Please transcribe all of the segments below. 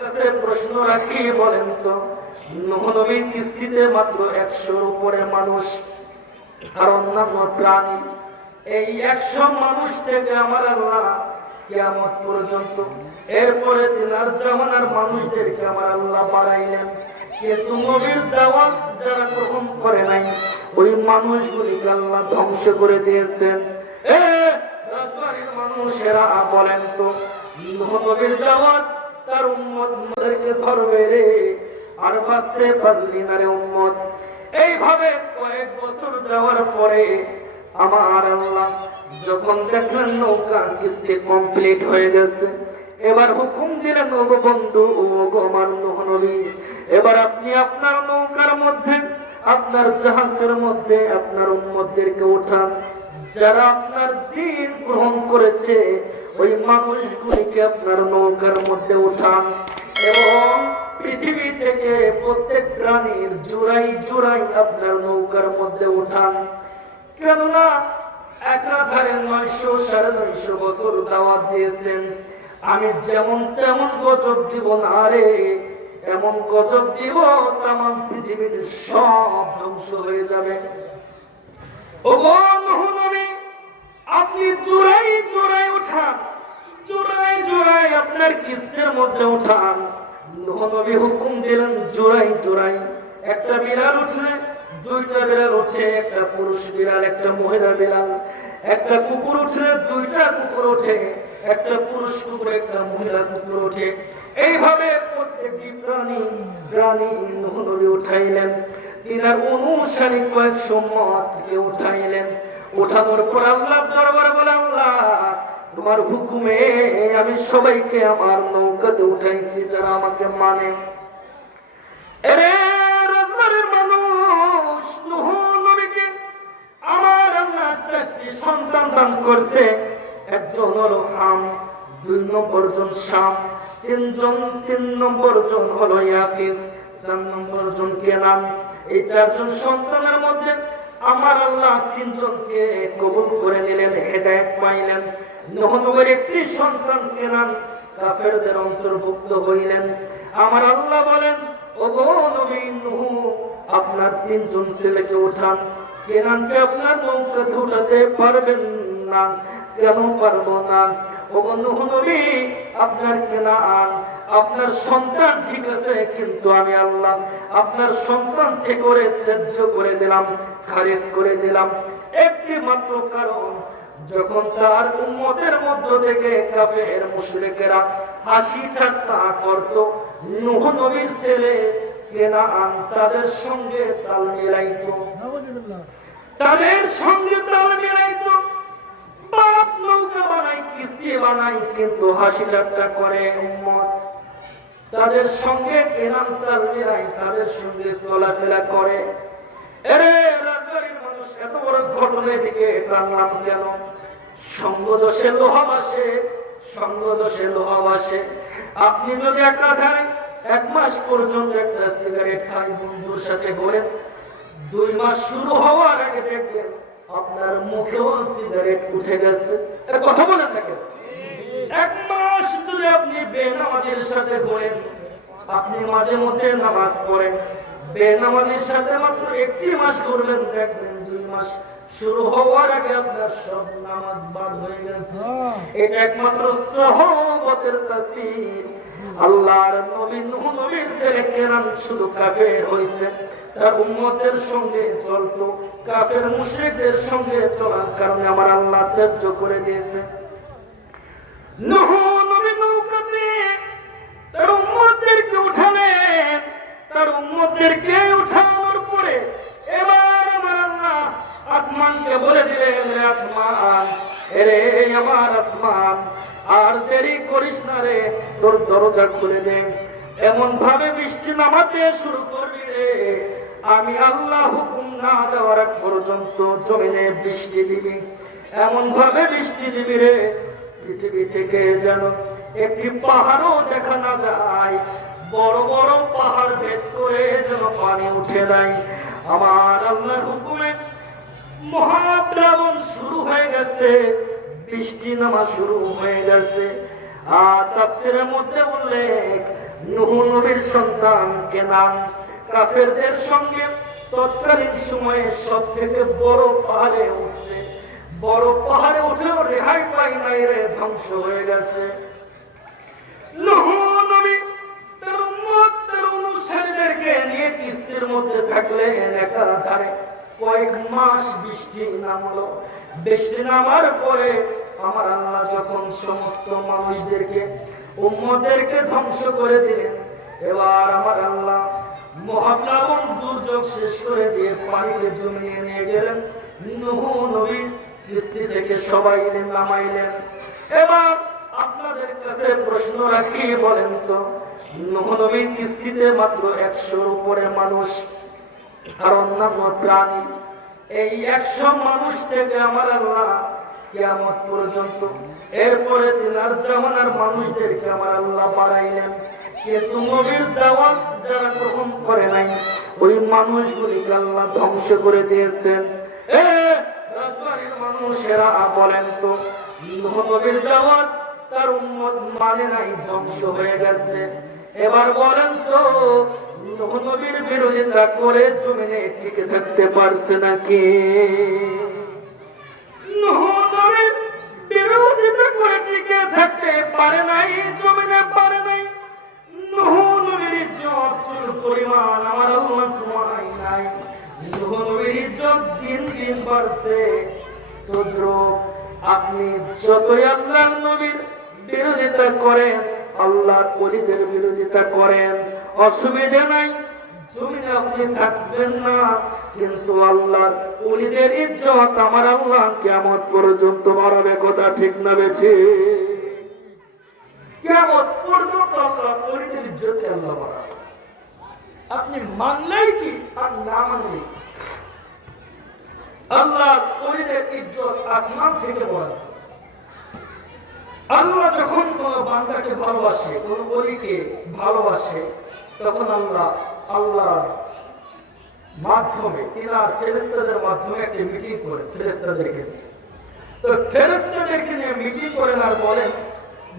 কাছে প্রশ্ন রাখি, বলেন তো নূহ নবীর কিস্তিতে মাত্র 100-র উপরে মানুষ আর অন্যান্য প্রাণী, এই 100 মানুষ থেকে আমার আল্লাহ কিয়ামত পর্যন্ত এরপরে তিনার জামানার মানুষদেরকে আমার আল্লাহ বাড়াইলেন। কিন্তু নবীর দাওয়াত যারা গ্রহণ করে নাই ওই মানুষগুলিকে আল্লাহ ধ্বংস করে দিয়েছেন। রাজবাড়ির মানুষেরা বলেন তো নূহ নবীর দাওয়াত তার উম্মতদেরকে ধরবে রে, আর বাঁচতে পারলি না রে উম্মত। এইভাবে কয়েক বছর যাওয়ার পরে আমার আল্লাহ যখন দেখলেন নৌকা কিস্তি কমপ্লিট হয়ে গেছে, এবার হুকুম দিলেন, ওগো বন্ধু, ওগো আমার নূহ নবী, এবার আপনি আপনার নৌকার মধ্যে, আপনার জাহাজের মধ্যে আপনার উম্মতদেরকে উঠান। যারা আপনার দ্বীন গ্রহণ করেছে ওই মানুষগুলিকে আপনার নৌকার মধ্যে উঠান, এবং পৃথিবী থেকে প্রত্যেক প্রাণীর জোড়াই জোড়াই আপনার নৌকার মধ্যে উঠান। কেননা একাধারে 900-950 বছর দাওয়াত দিয়েছেন, আমি যেমন তেমন গজব দিব না রে, এমন গজব দিব তামাম পৃথিবীর সব ধ্বংস হয়ে যাবে। ওগো নূহ নবী, আপনি জোড়াই জোড়াই উঠান, জোড়াই জোড়াই আপনার কিস্তির মধ্যে উঠান। নূহ নবী হুকুম দিলেন জোড়াই জোড়াই। একটা বিড়াল উঠলে 2টা বিড়াল ওঠে, একটা পুরুষ বিড়াল একটা মহিলা বিড়াল। একটা কুকুর উঠলে 2টা কুকুর ওঠে, একটা পুরুষ কুকুর একটা মহিলা কুকুর ওঠে। এইভাবে প্রত্যেকটি প্রাণী নূহ নবী উঠাইলেন। তিনার অনুসারী কয়েকশো উম্মতকে উঠাইলেন। উঠানোর পর আল্লাহ দরবারে বলে, আল্লাহ তোমার হুকুমে আমি সবাইকে আমার নৌকাতে উঠাইছি যারা আমাকে মানে। এরে রাজবাড়ির মানুষ, নূহ নবীকে আমার আল্লাহ 4টি সন্তান দান করছে। একজন হলো হাম, 2 নম্বর জন শাম, 3 নম্বর জন হলো ইয়াফিস, 4 নম্বর জন কেনান। এই 4 জন সন্তানের মধ্যে আমার আল্লাহ 3 জনকে কবুল করে নিলেন, হেদায়েত পাইলেন। নূহ নবীর একটি সন্তান কেনান কাফেরদের অন্তর্ভুক্ত হইলেন। আমার আল্লাহ বলেন, ওগো নবী নূহ, আপনার 3 জন ছেলেকে উঠান। কেনানকে আপনার নৌকাতে উঠাতে পারবেন না। কেন পারবো না? ওগো নূহ নবী, আপনার কেনান আপনার সন্তান ঠিক আছে, কিন্তু আমি আল্লাহ আপনার সন্তান থেকে করে ত্যায্য করে দিলাম, খারিজ করে দিলাম। একটি মাত্র কারণ, যখন তার উম্মতের মধ্য থেকে কাফের মুশরিকেরা হাসি ঠাট্টা করত, নূহ নবীর ছেলে কেনান তাদের সঙ্গে তাল মিলাইতো, তাদের সঙ্গে তাল মিলাইতো। বাপ নৌকা বানাই, কিস্তি বানাই, কিন্তু হাসি ঠাট্টা করে উম্মত। তাদের সঙ্গে কেনান তাল মিলাই, তাদের সঙ্গে চলাফেরা করে। এরে রাজবাড়ির মানুষ, এত বড় ঘটনা দিকে এটার নাম কেন? সঙ্গদোষে লোহা বাসে, সঙ্গদোষে লোহা বাসে। আপনি যদি একাধারে 1 মাস পর্যন্ত একটা সিগারেট খান বন্ধুর সাথে ঘোরেন, 2 মাস শুরু হওয়ার আগে দেখবেন আপনার মুখেও সিগারেট উঠে গেছে। এটা কথা বলেন না কেন? 1 মাস যদি আপনি বেনামাজের সাথে ঘোরেন, আপনি মাঝে মধ্যে নামাজ পড়েন, বেনামাজের সাথে মাত্র 1টি মাস ঘুরবেন, দেখবেন 2 মাস শুরু হওয়ার আগে আপনার সব নামাজ বাদ হয়ে গেছে। এটা একমাত্র সাহাবাদের তাসির। আল্লাহর নবী নূহ নবীর ছেলে কেনান শুধু কাফের হইছে, তার উম্মতের সঙ্গে চলতো, কাফের মুশরিকদের সঙ্গে চলার কারণে আমার আল্লাহ ত্যায্য করে দিয়েছে। নূহ নবী নৌকাতে তার উম্মতদেরকে উঠালেন। তার উম্মতদেরকে উঠানোর পরে এবার আমার আল্লাহ আসমানকে বলে দিলেন, আসমান, এরে আমার আসমান, আর দেরি করিস না রে, তোর দরজা খুলে দে। এমন ভাবে বৃষ্টি নামাতে শুরু করবি রে, আমি আল্লাহ হুকুম না দেওয়ার আগ পর্যন্ত জমিনে বৃষ্টি দিবি। এমন ভাবে বৃষ্টি দিবি রে, পৃথিবী থেকে যেন একটি পাহাড়ও দেখা না যায়। বড় বড় পাহাড় ভেদ করে যেন পানি উঠে যায়। আমার আল্লাহর হুকুমে মহাপ্লাবন শুরু হয়ে গেছে, বৃষ্টি নামা শুরু হয়ে গেছে। আর তাফসীরের মধ্যে উল্লেখ, নূহ নবীর সন্তান কেনান কাফেরদের সঙ্গে তৎকালীন সময়ে সব থেকে বড় পাহাড়ে উঠছে। বড় পাহাড়ে উঠেও রেহাই পাই নাই রে, ধ্বংস হয়ে গেছে। নূহ নবী তার উম্মত তার অনুসারীদেরকে নিয়ে কিস্তির মধ্যে থাকলেন একাধারে। কয়েক মাস বৃষ্টি নামলো। বৃষ্টি নামার পরে আমার আল্লাহ যখন সমস্ত মানুষদেরকে উম্মতদেরকে ধ্বংস করে দিলেন, এবার আমার আল্লাহ মহাপ্লাবন দুর্যোগ শেষ করে দিয়ে পানিকে জমিয়ে নিয়ে গেলেন। নূহ নবী কিস্তি থেকে সবাই নামাইলেন। এবার আপনাদের কাছে প্রশ্ন রাখি, বলেন তো নূহ নবীর কিস্তিতে মাত্র 100-র উপরে মানুষ আর অন্যান্য প্রাণী, এই 100 মানুষ থেকে আমার আল্লাহ কিয়ামত পর্যন্ত এরপরে তিনার জামানার মানুষদেরকে আমার আল্লাহ বাড়াইলেন। কিন্তু নবীর দাওয়াত যারা গ্রহণ করে নাই ওই মানুষগুলিকে আল্লাহ ধ্বংস করে দিয়েছেন। রাজবাড়ির মানুষেরা বলেন তো নূহ নবীর দাওয়াত তার উম্মত মানে নাই, ধ্বংস হয়ে গেছে। এবার বলেন তো নূহ নবীর বিরোধিতা করে জমিনে টিকে থাকতে পারছে নাকি? নূহ নবীর বিরোধিতা করে টিকে থাকতে পারে নাই, জমিনে পারে নাই। নূহ নবীর ইজ্জত চুল পরিমাণ আমার আল্লাহ কমায় নাই। নূহ নবীর ইজ্জত দিন দিন বাড়ছে। তদ্রূপ আপনি যতই আল্লাহর নবীর বিরোধিতা করেন, আল্লাহর ওলিদের বিরোধিতা করেন, অসুবিধা নাই, জমিনে আপনি থাকবেন না। কিন্তু আল্লাহর ওলিদের ইজ্জত আমার আল্লাহ কিয়ামত পর্যন্ত বাড়াবে। কথা ঠিক না বেঠি? কিয়ামত পর্যন্ত আল্লাহর ওলিদের ইজ্জত আল্লাহ বাড়াবে। আপনি মানলেই কি আর না মানলেই, আল্লাহর ওলিদের ইজ্জত আসমান থেকে বাড়াবে। আল্লাহ যখন কোন বান্দাকে ভালোবাসে, কোন ওলিকে ভালোবাসে, তখন আল্লাহর মাধ্যমে তিনার ফেরেশতাদের মাধ্যমে একটা মিটিং করে ফেরেশতাদেরকে। তো ফেরেশতাদেরকে নিয়ে মিটিং করেন আর বলেন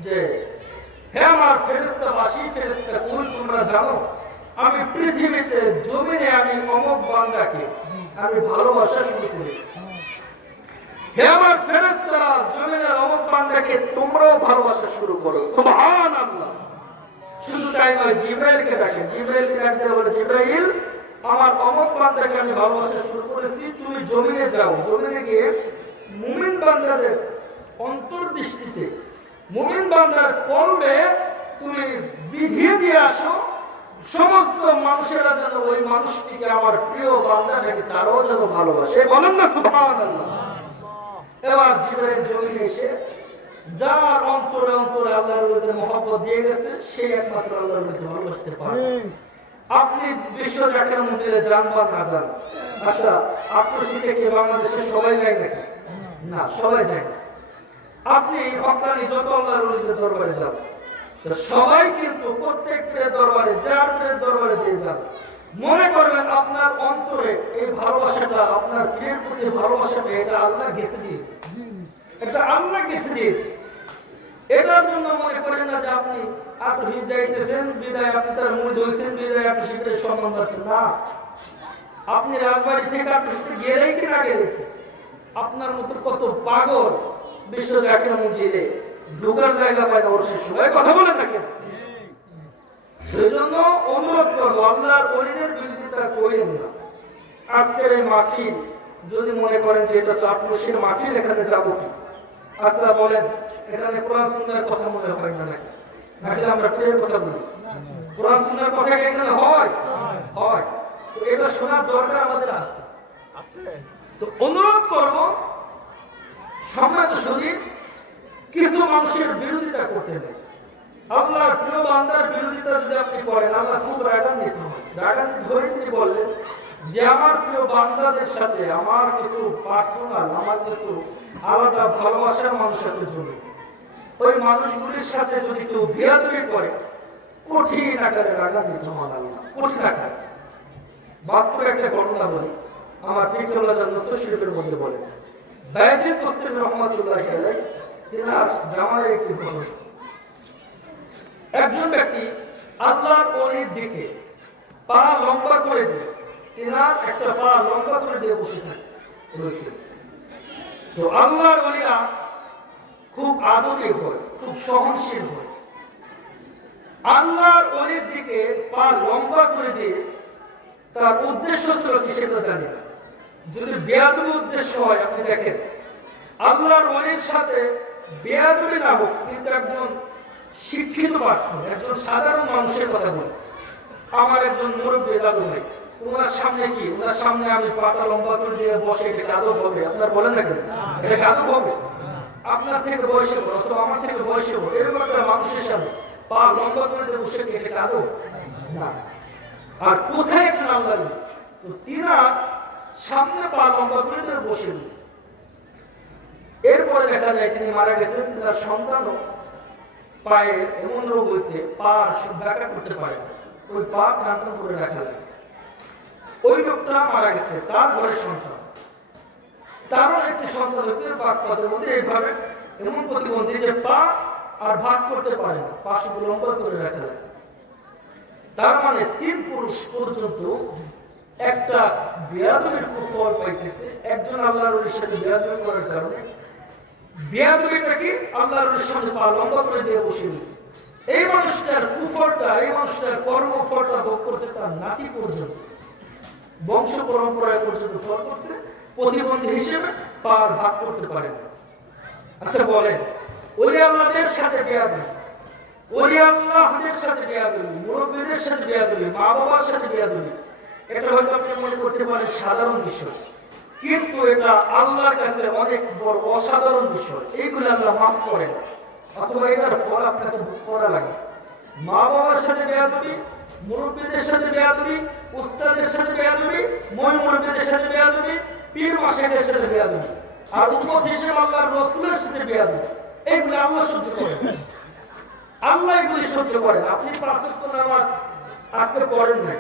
যে হে আমার ফেরেশতাবাসী, ফেরেশতাকুল, তোমরা জানো আমি পৃথিবীতে জমিনে আমি অমুক বান্দাকে আমি ভালোবাসা শুরু করি। হে আমার ফেরেশতারা, জমিনের অমুক বান্দাকে তোমরাও ভালোবাসা শুরু করো। সুবহানাল্লাহ। শুধু তাই নয়, জিবরাইলকে ডাকে। জিবরাইলকে ডাকতে বলে, জিবরাইল আমার অমুক বান্দাকে আমি ভালোবাসা শুরু করেছি, তুমি জমিনে যাও। জমিনে গিয়ে মুমিন বান্দাদের অন্তর্দৃষ্টিতে, মুমিন বান্দার কলবে তুমি বিধিয়ে দিয়ে আসো, সমস্ত মানুষেরা যেন ওই মানুষটিকে আমার প্রিয় বান্দাটাকে তারাও যেন ভালোবাসে। বলেন না সুবহানাল্লাহ। এবার জিবরাইল জমিনে এসে যার অন্তরে অন্তরে আল্লাহর ওলিদের মহব্বত দিয়ে গেছে, সেই একমাত্র আল্লাহর ওলিকে ভালোবাসতে পারে। আপনি বিশ্ব জাকের মন্দিরে যান বা না যান, আচ্ছা আপনার থেকে বাংলাদেশে সবাই যায় নাকি? না, সবাই যায় না। আপনি হকানি যত আল্লাহর ওলিদের দরবারে যান, সবাই কিন্তু প্রত্যেকটা দরবারে, যার দরবারে যে যান, মনে করবেন আপনার অন্তরে এই ভালোবাসাটা, আপনার প্রিয়ের প্রতি ভালোবাসাটা, এটা আল্লাহ গেঁথে দিয়েছে, এটা আল্লাহ গেঁথে দিয়েছে। এটার জন্য মনে করেন না যে আপনি আটুষি যাইতেছেন বিদায় আপনি তার মুড়ি ধরছেন বিদায় আটুষিতে সম্মান পাচ্ছেন না। আপনি রাজবাড়ি থেকে আটুষিতে গেলেই কি না গেলে কি, আপনার মতো কত পাগল বিশ্ব জাকির মসজিদে ঢোকার জায়গা পায় না, ওর সে সবাই কথা বলে থাকেন। সেজন্য অনুরোধ করবো, আল্লাহর ওলিদের বিরোধিতা করেন না। আজকের এই মাহফিল যদি মনে করেন যে এটা তো আটুষির মাহফিল, এখানে যাবো কি? আচ্ছা বলেন, এখানে কোরআন সুন্নাহর কথা মনে হয় না নাকি? নাকি আমরা প্রেমের কথা বলি? কোরআন সুন্নাহর কথা এখানে হয়? হয়। তো এটা শোনার দরকার আমাদের আছে। তো অনুরোধ করব, সম্মানিত শরীর, কিছু মানুষের বিরোধিতা করতে নেই। আল্লাহর প্রিয় বান্দার বিরোধিতা যদি আপনি করেন, আল্লাহ খুব রাগান্বিত হয়। রাগান্বিত হয়ে তিনি বললেন যে আমার প্রিয় বান্দাদের সাথে আমার কিছু পার্সোনাল, আমার কিছু আলাদা ভালোবাসার মানুষ আছে জমি, ওই মানুষগুলির সাথে যদি কেউ বেয়াদবি করে, কঠিন আকারে রাগান্বিত হন আল্লাহ, কঠিন আকারে। বাস্তবে একটা ঘটনা বলি, আমার পিকল্লাহ নসর শরীফের মধ্যে বলে বায়াজিদ মুসলিম রহমাতুল্লাহ আলাইহি তিনার জামাইয়ের একটি ঘটনা। একজন ব্যক্তি আল্লাহর ওলির দিকে পা লম্বা করে দিয়ে তিনার একটা পা লম্বা করে দিয়ে বসে থাকে বলেছিল। তো আল্লাহর ওলিরা খুব আদরী হয়, খুব সহনশীল হয়। আল্লাহর ওলির দিকে পা লম্বা করে দিয়ে তার উদ্দেশ্য ছিল কি সেটা জানি না। যদি বেয়াদবি উদ্দেশ্য হয়, আপনি দেখেন আল্লাহর ওলির সাথে বেয়াদবি না হোক, কিন্তু একজন শিক্ষিত পার্সন, একজন সাধারণ মানুষের কথা বলে, আমার একজন মুরব্বী দাদু ভাই, ওনার সামনে কি, ওনার সামনে আমি পাতা লম্বা করে দিয়ে বসে, এটা আদব হবে? আপনার বলেন না কেন এটা আদব হবে? আপনার থেকে বয়সে বড় অথবা আমার থেকে বয়সে বড় এরকম একটা মানুষের সামনে পা লম্বা করে দিয়ে বসে কি এটা আদব না? আর কোথায় একজন আল্লাহ, তো তিনা সামনে পা লম্বা করে দিয়ে বসে গেছে। এরপরে দেখা যায় তিনি মারা গেছেন, তার সন্তানও পায়ে এমন রোগ হয়েছে, পা ব্যাখ্যা করতে পারে না, ওই পা টান করে রাখা যায়। ওই লোকটা মারা গেছে, তার ঘরের সন্তান, তারও একটি সন্তান হয়েছে বাক্যদের মধ্যে এইভাবে এমন প্রতিবন্ধী যে পা আর ভাঁজ করতে পারে না, পা শুধু লম্বা করে রাখা যায়। তার মানে 3 পুরুষ পর্যন্ত একটা বেয়াদবির কুফল পাইতেছে একজন আল্লাহর ওলির সাথে বেয়াদবি করার কারণে। বেয়াদবিটা কি? আল্লাহর ওলির সামনে পা লম্বা করে দিয়ে বসে গেছে। এই মানুষটার কুফলটা, এই মানুষটার কর্মফলটা ভোগ করছে তার নাতি পর্যন্ত, বংশ পরম্পরায় পর্যন্ত ফল করছে। প্রতিবন্ধী হিসেবে পা ভাগ করতে পারে না। আচ্ছা বলেন, ওলি আল্লাহদের সাথে বেয়াদবি, ওলি আল্লাহদের সাথে বেয়াদবি, মুরব্বীদের সাথে বেয়াদবি, মা বাবার সাথে বেয়াদবি, এটা হয়তো আপনি মনে করতে পারেন সাধারণ বিষয়, কিন্তু এটা আল্লাহর কাছে অনেক বড় অসাধারণ বিষয়। এইগুলো আল্লাহ মাফ করে না, অথবা এটার ফল আপনাকে ভোগ করা লাগে। মা বাবার সাথে বেয়াদবি, মুরব্বীদের সাথে বেয়াদবি, উস্তাদের সাথে বেয়াদবি, মুরব্বীদের সাথে বেয়াদবি, পীর মাশায়েখের সাথে বেয়াদবি, আর উম্মত হিসেবে আল্লাহর রাসূলের সাথে বেয়াদবি, এগুলো আল্লাহ সহ্য করে। আল্লাহ এগুলি সহ্য করে। আপনি 5 ওয়াক্ত নামাজ আজকে পড়েন না,